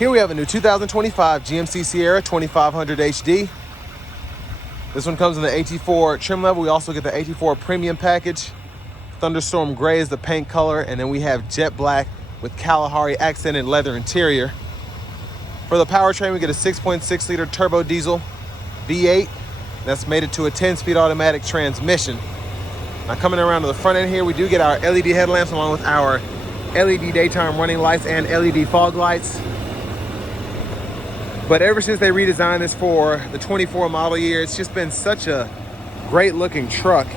Here we have a new 2025 GMC Sierra 2500 HD. This one comes in the AT4 trim level. We also get the AT4 premium package. Thunderstorm gray is the paint color, and then we have jet black with Kalahari accented leather interior. For the powertrain, we get a 6.6 liter turbo diesel V8. That's mated to a 10-speed automatic transmission. Now coming around to the front end here, we do get our LED headlamps along with our LED daytime running lights and LED fog lights. But ever since they redesigned this for the 24 model year, it's just been such a great looking truck.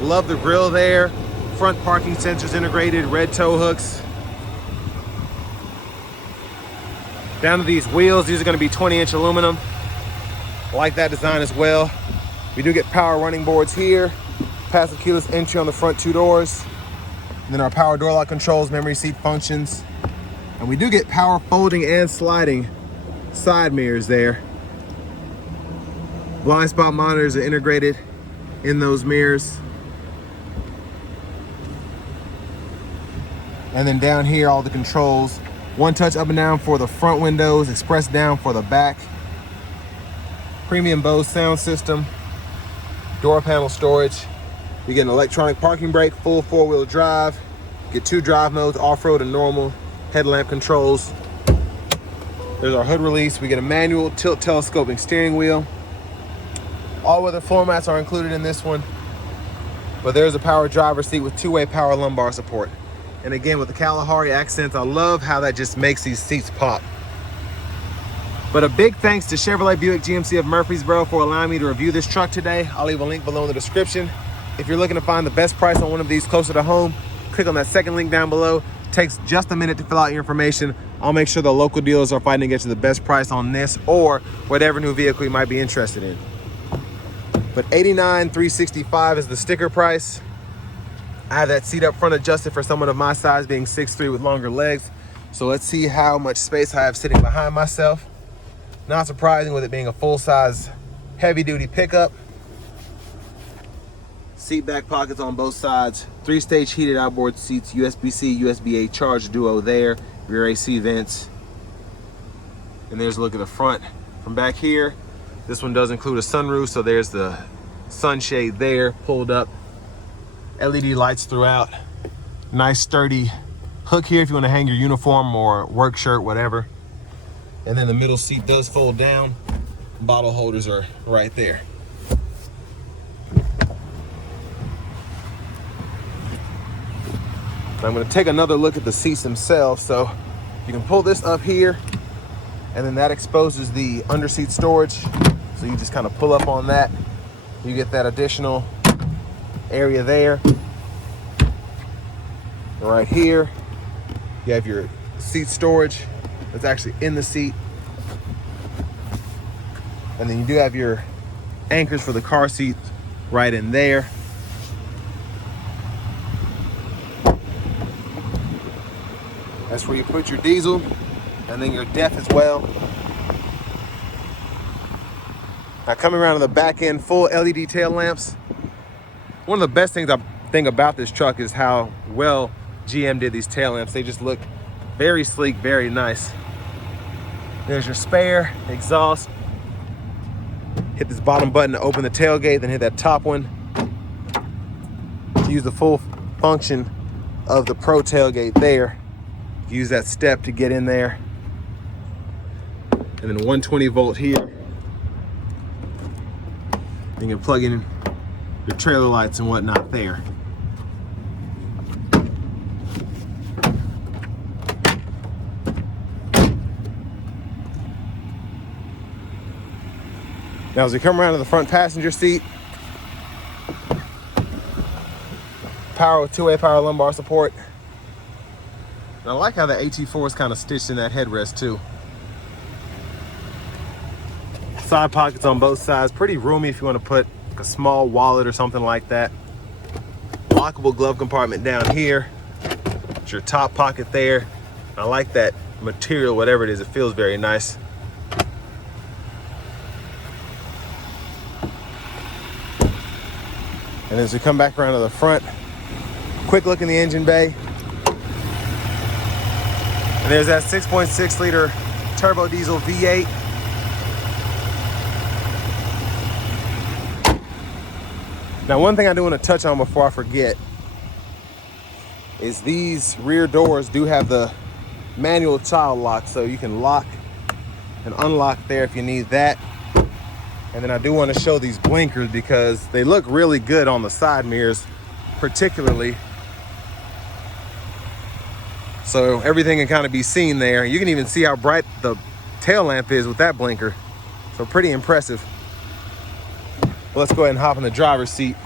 Love the grille there. Front parking sensors integrated, red tow hooks. Down to these wheels, these are going to be 20-inch aluminum. I like that design as well. We do get power running boards here, passive keyless entry on the front two doors, and then our power door lock controls, memory seat functions, and we do get power folding and sliding side mirrors there. Blind spot monitors are integrated in those mirrors. And then down here, all the controls. One touch up and down for the front windows, express down for the back. Premium Bose sound system, door panel storage. You get an electronic parking brake, full four-wheel drive. Get 2 drive modes, off-road and normal. Headlamp controls. There's our hood release. We get a manual tilt telescoping steering wheel. All-weather floor mats are included in this one. But there's a power driver's seat with 2-way power lumbar support. And again, with the Kalahari accents, I love how that just makes these seats pop. But a big thanks to Chevrolet Buick GMC of Murfreesboro for allowing me to review this truck today. I'll leave a link below in the description. If you're looking to find the best price on one of these closer to home, click on that second link down below. It takes just a minute to fill out your information. I'll make sure the local dealers are fighting to get you the best price on this or whatever new vehicle you might be interested in. But $89,365 is the sticker price. I have that seat up front adjusted for someone of my size, being 6'3" with longer legs. So let's see how much space I have sitting behind myself. Not surprising with it being a full-size, heavy-duty pickup. Seat back pockets on both sides. 3-stage heated outboard seats, USB-C, USB-A charge duo there. Rear AC vents. And there's a look at the front. From back here, this one does include a sunroof, so there's the sunshade there, pulled up. LED lights throughout. Nice sturdy hook here if you want to hang your uniform or work shirt, whatever. And then the middle seat does fold down. Bottle holders are right there. I'm going to take another look at the seats themselves. So you can pull this up here, and then that exposes the underseat storage. So you just kind of pull up on that. You get that additional area there. Right here, you have your seat storage that's actually in the seat. And then you do have your anchors for the car seat right in there. That's where you put your diesel and then your DEF as well. Now coming around to the back end, full LED tail lamps. One of the best things I think about this truck is how well GM did these tail lamps. They just look very sleek, very nice. There's your spare exhaust. Hit this bottom button to open the tailgate, then hit that top one to use the full function of the Pro tailgate there. Use that step to get in there. And then 120 volt here. You can plug in your trailer lights and whatnot there. Now as we come around to the front passenger seat, power with 2-way power lumbar support. And I like how the AT4 is kind of stitched in that headrest too. Side pockets on both sides, pretty roomy if you want to put a small wallet or something like that. Lockable glove compartment down here. It's your top pocket there. I like that material, whatever it is, it feels very nice. And as we come back around to the front, quick look in the engine bay. And there's that 6.6 liter turbo diesel V8. Now, one thing I do want to touch on before I forget is these rear doors do have the manual child lock, so you can lock and unlock there if you need that. And then I do want to show these blinkers because they look really good on the side mirrors, particularly. So everything can kind of be seen there. You can even see how bright the tail lamp is with that blinker. So pretty impressive. Well, let's go ahead and hop in the driver's seat.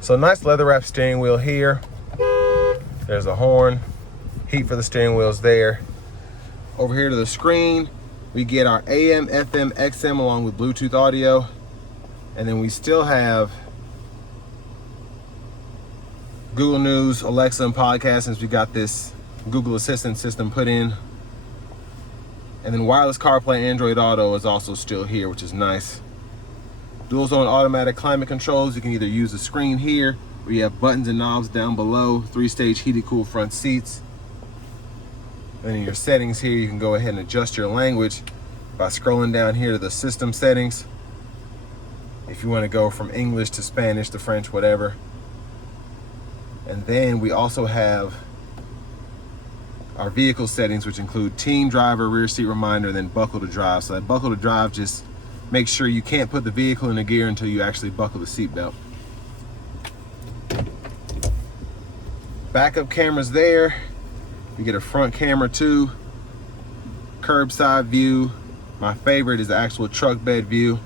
So nice leather wrap steering wheel here. There's a horn, heat for the steering wheels there. Over here to the screen, we get our AM, FM, XM along with Bluetooth audio. And then we still have Google News, Alexa, and podcast since we got this Google Assistant system put in. And then wireless CarPlay, Android Auto is also still here, which is nice. Dual zone automatic climate controls. You can either use the screen here, where you have buttons and knobs down below, 3-stage heated cooled front seats. And in your settings here, you can go ahead and adjust your language by scrolling down here to the system settings. If you want to go from English to Spanish to French, whatever. And then we also have our vehicle settings, which include teen driver, rear seat reminder, and then buckle to drive. So that buckle to drive just makes sure you can't put the vehicle in a gear until you actually buckle the seatbelt. Backup cameras there. You get a front camera too. Curbside view. My favorite is the actual truck bed view.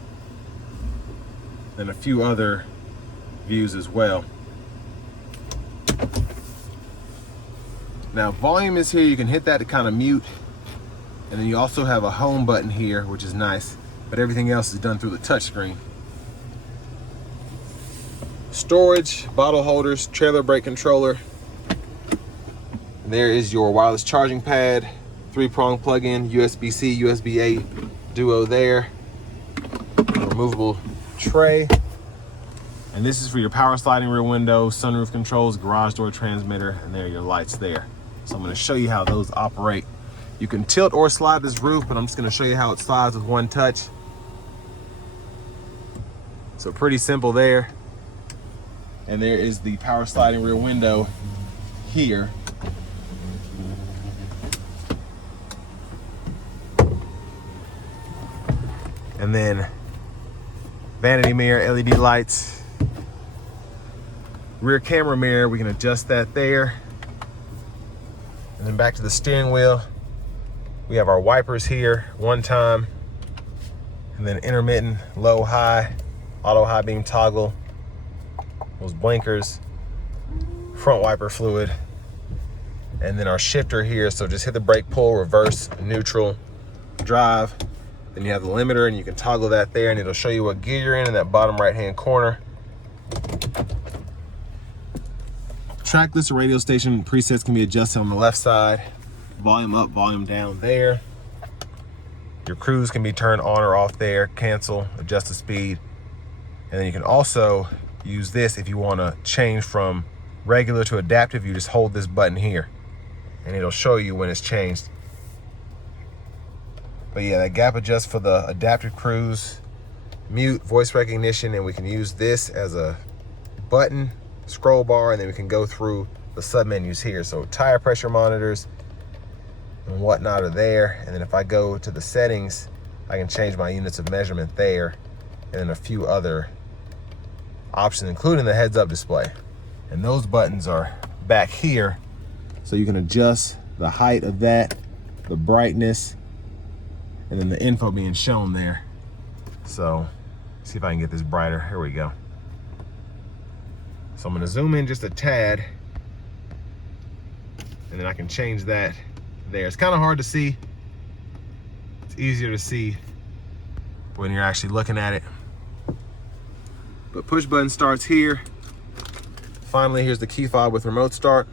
And a few other views as well. Now volume is here. You can hit that to kind of mute. And then you also have a home button here, which is nice. But everything else is done through the touchscreen. Storage, bottle holders, trailer brake controller. There is your wireless charging pad, 3-prong plug-in, USB-C, USB-A duo there. Removable tray. And this is for your power sliding rear window, sunroof controls, garage door transmitter, and there are your lights there. So I'm going to show you how those operate. You can tilt or slide this roof, but I'm just going to show you how it slides with one touch. So pretty simple there. And there is the power sliding rear window here. And then vanity mirror, LED lights, rear camera mirror, we can adjust that there. And then back to the steering wheel. We have our wipers here, one time, and then intermittent, low, high, auto high beam toggle, those blinkers, front wiper fluid, and then our shifter here. So just hit the brake, pull, reverse, neutral, drive. Then you have the limiter and you can toggle that there and it'll show you what gear you're in that bottom right-hand corner. Track list or radio station presets can be adjusted on the left side. Volume up, volume down there. Your cruise can be turned on or off there, cancel, adjust the speed. And then you can also use this if you want to change from regular to adaptive. You just hold this button here and it'll show you when it's changed. But yeah, that gap adjust for the adaptive cruise, mute, voice recognition, and we can use this as a button, scroll bar, and then we can go through the submenus here. So tire pressure monitors and whatnot are there. And then if I go to the settings, I can change my units of measurement there, and then a few other options, including the heads-up display. And those buttons are back here, so you can adjust the height of that, the brightness, and then the info being shown there. So see if I can get this brighter. Here we go. So I'm gonna zoom in just a tad, and then I can change that there. It's kind of hard to see. It's easier to see when you're actually looking at it. But push button starts here. Finally, here's the key fob with remote start.